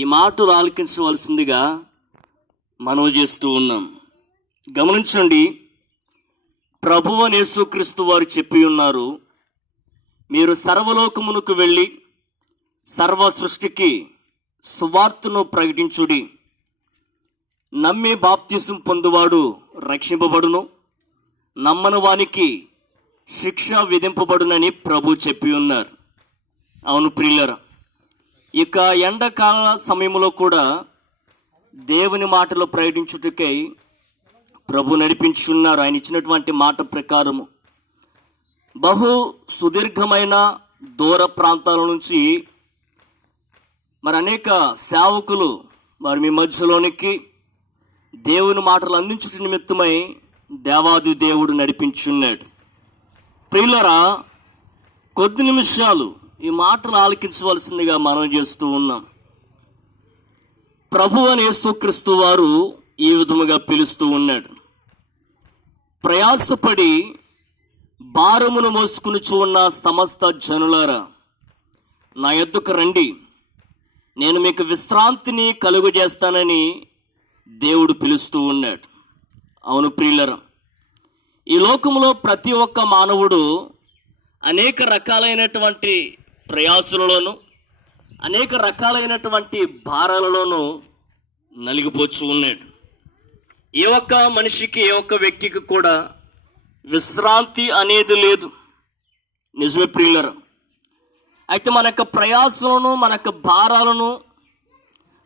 ఈ మాటలు ఆలకించవలసిందిగా మనవి చేస్తూ ఉన్నాం. గమనించండి, ప్రభువు యేసుక్రీస్తు వారు చెప్పి ఉన్నారు, మీరు సర్వలోకమునకు వెళ్ళి సర్వ సృష్టికి సువార్తను ప్రకటించుడి. నమ్మి బాప్తిసం పొందువాడు రక్షింపబడును, నమ్మని వానికి శిక్ష విధింపబడునని ప్రభు చెప్పి ఉన్నారు. అవును ప్రియులారా, ఇక ఎండాకాల సమయంలో కూడా దేవుని మాటలు ప్రకటించుటకై ప్రభు నడిపించున్నారు. ఆయన ఇచ్చినటువంటి మాట ప్రకారము బహు సుదీర్ఘమైన దూర ప్రాంతాల నుంచి మరి అనేక సేవకులు మరి మీ మధ్యలోనికి దేవుని మాటలు అందించుట నిమిత్తమై దేవాది దేవుడు నడిపించున్నాడు. ప్రియులారా, కొద్ది నిమిషాలు ఈ మాటలు ఆలకించవలసిందిగా మనం చేస్తూ ఉన్నాం. ప్రభువు యేసుక్రీస్తు వారు ఈ విధముగా పిలుస్తూ ఉన్నాడు, ప్రయాసపడి భారమును మోసుకునిచు ఉన్న సమస్త జనులారా, నా యొద్దకు రండి, నేను మీకు విశ్రాంతిని కలుగజేస్తానని దేవుడు పిలుస్తూ ఉన్నాడు. అవును ప్రియులారా, ఈ లోకంలో ప్రతి ఒక్క మానవుడు అనేక రకాలైనటువంటి ప్రయాసలలోనూ అనేక రకాలైనటువంటి భారాలలోనూ నలిగిపోతూ ఉన్నాడు. ఏ ఒక్క మనిషికి, ఏ ఒక్క వ్యక్తికి కూడా విశ్రాంతి అనేది లేదు. నిజమే ప్రియులారా. అయితే మన యొక్క ప్రయాసలను, మన యొక్క భారాలను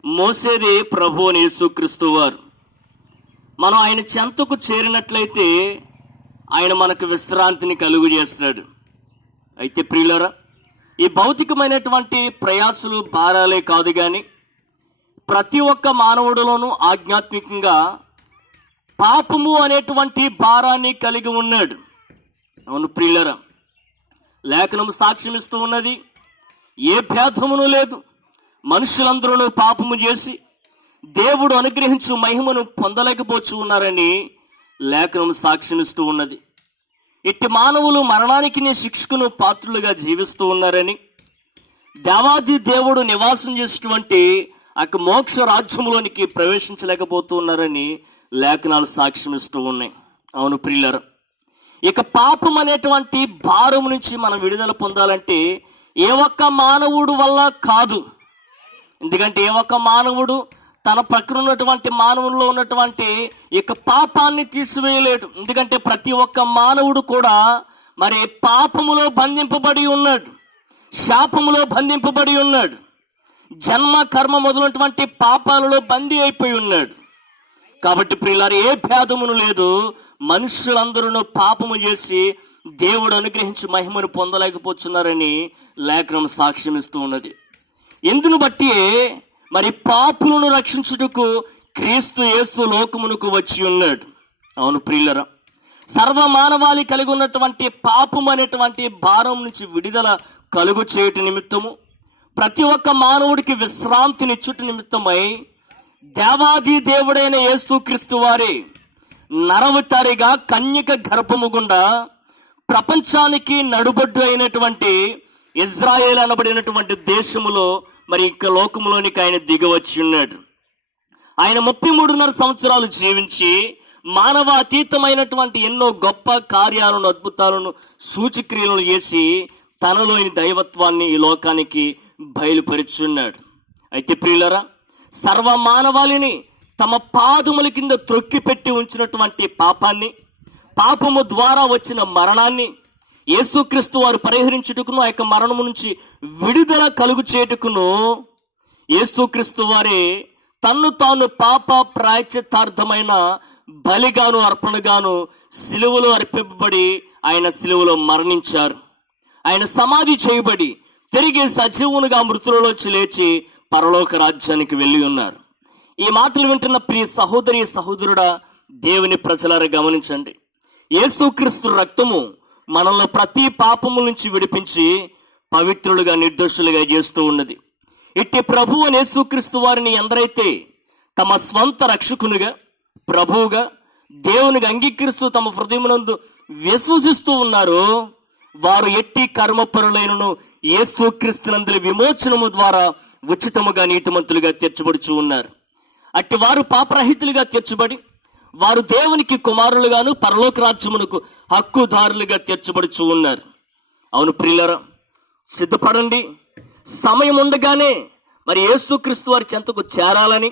మోసేది ప్రభువు యేసుక్రీస్తు వారు. మనం ఆయన చెంతకు చేరినట్లయితే ఆయన మనకు విశ్రాంతిని కలుగు చేస్తాడు. అయితే ప్రియులారా, ఈ భౌతికమైనటువంటి ప్రయాసలు, భారాలే కాదు కానీ ప్రతి ఒక్క మానవుడిలోనూ ఆధ్యాత్మికంగా పాపము అనేటువంటి భారాన్ని కలిగి ఉన్నాడు. అవును ప్రియులారా, లేఖనం సాక్ష్యం ఇస్తూ ఉన్నది, ఏ భేదమును లేదు, మనుషులందరూ పాపము చేసి దేవుడు అనుగ్రహించు మహిమను పొందలేకపోతూ ఉన్నారని లేఖనం సాక్ష్యం ఇస్తూ ఉన్నది. ఇట్టి మానవులు మరణానికి శిక్షకును పాత్రులుగా జీవిస్తూ ఉన్నారని, దేవాది దేవుడు నివాసం చేసేటువంటి ఆ మోక్ష రాజ్యంలోనికి ప్రవేశించలేకపోతూ ఉన్నారని లేఖనాలు సాక్ష్యం ఇస్తూ ఉన్నాయి. అవును ప్రియులారా, ఇక పాపం అనేటువంటి భారం నుంచి మనం విడుదల పొందాలంటే ఏ ఒక్క మానవుడు వల్ల కాదు. ఎందుకంటే ఏ ఒక్క మానవుడు తన ప్రక్కన ఉన్నటువంటి మానవుల్లో ఉన్నటువంటి ఇక పాపాన్ని తీసివేయలేడు. ఎందుకంటే ప్రతి ఒక్క మానవుడు కూడా మరి పాపములో బంధింపబడి ఉన్నాడు, శాపములో బంధింపబడి ఉన్నాడు, జన్మ కర్మ మొదలైనటువంటి పాపాలలో బందీ అయిపోయి ఉన్నాడు. కాబట్టి ప్రియులారా, ఏ భేదమును లేదు, మనుషులందరూ పాపము చేసి దేవుడు అనుగ్రహించి మహిమను పొందలేకపోతున్నారని లేఖనం సాక్ష్యం ఇస్తూ ఉన్నది. ఎందును బట్టి మరి పాపులను రక్షించుటకు క్రీస్తు యేసు లోకమునకు వచ్చి ఉన్నాడు. అవును ప్రియులారా, సర్వ మానవాళి కలిగి ఉన్నటువంటి పాపం అనేటువంటి భారం నుంచి విడుదల కలుగు చేయట నిమిత్తము, ప్రతి ఒక్క మానవుడికి విశ్రాంతినిచ్చుట నిమిత్తమై దేవాది దేవుడైన యేసుక్రీస్తు వారే నరవతారిగా కన్యక గర్భము గుండా ప్రపంచానికి నడుబొడ్డు అయినటువంటి ఇజ్రాయేల్ అనబడినటువంటి దేశములో మరి ఇంకా లోకంలోనికి ఆయన దిగవచ్చి ఉన్నాడు. ఆయన 33.5 సంవత్సరాలు జీవించి మానవ అతీతమైనటువంటి ఎన్నో గొప్ప కార్యాలను, అద్భుతాలను, సూచక్రియలను చేసి తనలోని దైవత్వాన్ని ఈ లోకానికి బయలుపరుచున్నాడు. అయితే ప్రియులారా, సర్వ మానవాళిని తమ పాదముల కింద త్రొక్కిపెట్టి ఉంచినటువంటి పాపాన్ని, పాపము ద్వారా వచ్చిన మరణాన్ని యేసుక్రీస్తు వారు పరిహరించుటకును, ఆ యొక్క మరణము నుంచి విడుదల కలుగు చేయుటకును యేసుక్రీస్తు వారే తన్ను తాను పాప ప్రాయశ్చిత్తార్థమైన బలిగాను, అర్పణగాను సిలువలో అర్పింపబడి ఆయన సిలువలో మరణించారు. ఆయన సమాధి చేయబడి తిరిగి సజీవునిగా మృతులలోంచి లేచి పరలోక రాజ్యానికి వెళ్ళి ఉన్నారు. ఈ మాటలు వింటున్న ప్రియ సహోదరి, సహోదరుడా, దేవుని ప్రజలారా గమనించండి, యేసుక్రీస్తు రక్తము మనల్ని ప్రతి పాపము నుంచి విడిపించి పవిత్రులుగా, నిర్దోషులుగా చేస్తూ ఉన్నది. ఇట్టి ప్రభువు యేసుక్రీస్తు వారిని ఎందరైతే తమ స్వంత రక్షకునిగా, ప్రభువుగా, దేవునికి అంగీకరిస్తూ తమ హృదయమునందు విశ్వసిస్తూ ఉన్నారో వారు ఎట్టి కర్మపరులైనను యేసుక్రీస్తునందు విమోచనము ద్వారా ఉచితముగా నీతిమంతులుగా తీర్చబడుచు ఉన్నారు. అట్టి వారు పాపరహితులుగా తీర్చబడి వారు దేవునికి కుమారులుగాను పరలోక రాజ్యమునకు హక్కుదారులుగా తీర్చబడుచు ఉన్నారు. అవును ప్రియులారా, సిద్ధపడండి. సమయం ఉండగానే మరి యేసుక్రీస్తు వారి చెంతకు చేరాలని,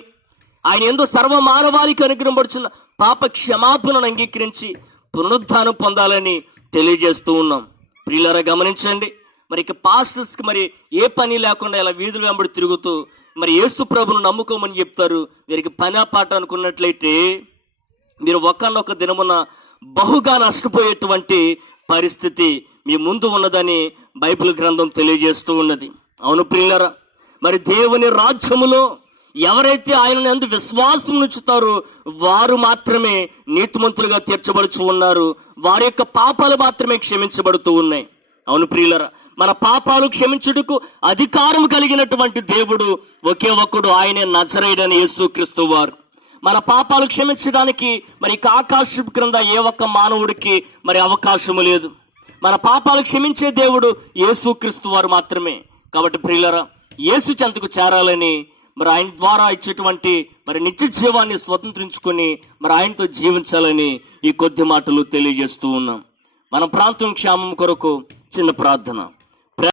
ఆయన యందు సర్వ మానవాళికి అనుగ్రహపడుచున్న పాప క్షమాపణను అంగీకరించి పునరుద్ధానం పొందాలని తెలియజేస్తూ ఉన్నాం. ప్రియులారా గమనించండి, మరి ఇక పాస్టర్స్కి మరి ఏ పని లేకుండా ఇలా వీధుల వెంబడి తిరుగుతూ మరి యేసు ప్రభును నమ్ముకోమని చెప్తారు. వీరికి పని పాట అనుకున్నట్లయితే మీరు ఒకనొక దినమున బహుగా నష్టపోయేటువంటి పరిస్థితి మీ ముందు ఉన్నదని బైబిల్ గ్రంథం తెలియజేస్తూ ఉన్నది. అవును ప్రియులారా, మరి దేవుని రాజ్యములో ఎవరైతే ఆయన యందు విశ్వాసం ఉంచుతారో వారు మాత్రమే నీతిమంతులుగా తీర్చబడుచు ఉన్నారు. వారి యొక్క పాపాలు మాత్రమే క్షమించబడుతూ ఉన్నాయి. అవును ప్రియులారా, మన పాపాలు క్షమించుటకు అధికారం కలిగినటువంటి దేవుడు ఒకే ఒక్కడు, ఆయనే నజరేయుడైన యేసుక్రీస్తు వారు. మన పాపాలు క్షమించడానికి మరి ఆకాశం క్రింద ఏ ఒక్క మానవుడికి మరి అవకాశము లేదు. మన పాపాలు క్షమించే దేవుడు యేసుక్రీస్తు వారు మాత్రమే. కాబట్టి ప్రియులారా, యేసు చెంతకు చేరాలని, మరి ఆయన ద్వారా ఇచ్చేటువంటి మరి నిత్య జీవాన్ని స్వతంత్రించుకొని మరి ఆయనతో జీవించాలని ఈ కొద్ది మాటలు తెలియజేస్తూ ఉన్నాం. మన ప్రాంతం క్షేమం కొరకు చిన్న ప్రార్థన.